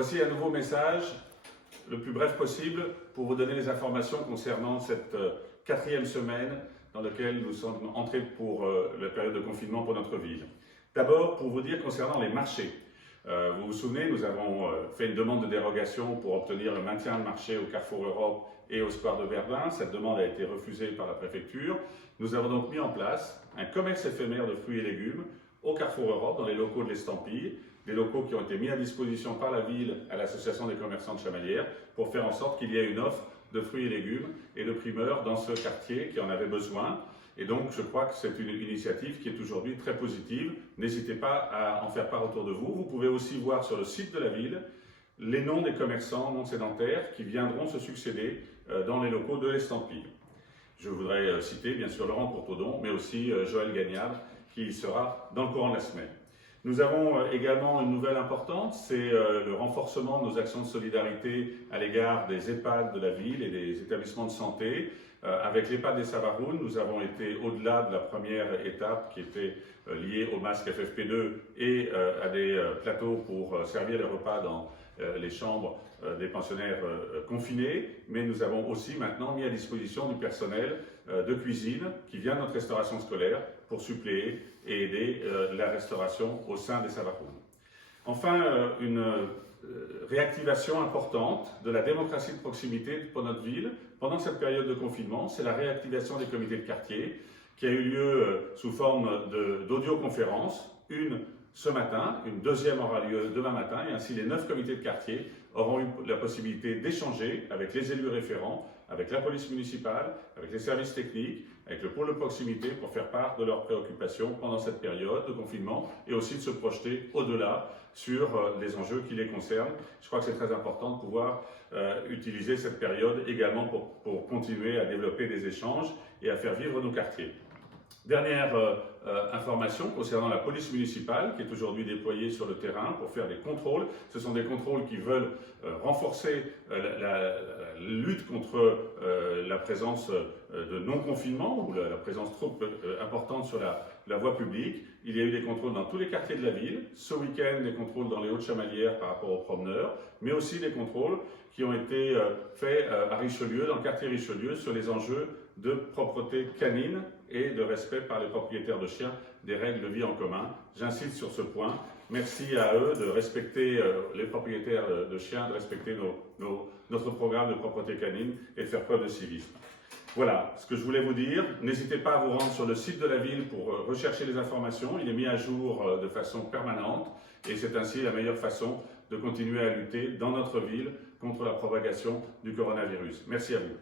Voici un nouveau message, le plus bref possible, pour vous donner les informations concernant cette quatrième semaine dans laquelle nous sommes entrés pour la période de confinement pour notre ville. D'abord, pour vous dire concernant les marchés. Vous vous souvenez, nous avons fait une demande de dérogation pour obtenir le maintien de marché au Carrefour Europe et au Square de Verdun. Cette demande a été refusée par la préfecture. Nous avons donc mis en place un commerce éphémère de fruits et légumes au Carrefour Europe, dans les locaux de l'Estampille, des locaux qui ont été mis à disposition par la ville à l'Association des commerçants de Chamalières pour faire en sorte qu'il y ait une offre de fruits et légumes et de primeurs dans ce quartier qui en avait besoin. Et donc, je crois que c'est une initiative qui est aujourd'hui très positive. N'hésitez pas à en faire part autour de vous. Vous pouvez aussi voir sur le site de la ville les noms des commerçants non sédentaires qui viendront se succéder dans les locaux de l'Estampille. Je voudrais citer bien sûr Laurent Courtaudon, mais aussi Joël Gagnard, qui sera dans le courant de la semaine. Nous avons également une nouvelle importante, c'est le renforcement de nos actions de solidarité à l'égard des EHPAD de la ville et des établissements de santé. Avec l'EHPAD des Savarounes, nous avons été au-delà de la première étape qui était liée au masque FFP2 et à des plateaux pour servir les repas dans les chambres des pensionnaires confinés, mais nous avons aussi maintenant mis à disposition du personnel de cuisine qui vient de notre restauration scolaire pour suppléer et aider la restauration au sein des Savarounes. Enfin, une réactivation importante de la démocratie de proximité pour notre ville pendant cette période de confinement, c'est la réactivation des comités de quartier qui a eu lieu sous forme d'audioconférence, une ce matin, une deuxième aura lieu demain matin, et ainsi les 9 comités de quartier auront eu la possibilité d'échanger avec les élus référents, avec la police municipale, avec les services techniques, avec le pôle de proximité pour faire part de leurs préoccupations pendant cette période de confinement et aussi de se projeter au-delà sur les enjeux qui les concernent. Je crois que c'est très important de pouvoir utiliser cette période également pour continuer à développer des échanges et à faire vivre nos quartiers. Dernière information concernant la police municipale qui est aujourd'hui déployée sur le terrain pour faire des contrôles. Ce sont des contrôles qui veulent renforcer la lutte contre la présence de non-confinement ou la présence trop importante sur la voie publique. Il y a eu des contrôles dans tous les quartiers de la ville. Ce week-end, des contrôles dans les Hauts-de-Chamalières par rapport aux promeneurs, mais aussi des contrôles qui ont été faits à Richelieu, dans le quartier Richelieu, sur les enjeux de propreté canine et de respect par les propriétaires de chiens des règles de vie en commun. J'insiste sur ce point. Merci à eux de respecter les propriétaires de chiens, de respecter notre programme de propreté canine et de faire preuve de civisme. Voilà ce que je voulais vous dire. N'hésitez pas à vous rendre sur le site de la ville pour rechercher les informations. Il est mis à jour de façon permanente et c'est ainsi la meilleure façon de continuer à lutter dans notre ville contre la propagation du coronavirus. Merci à vous.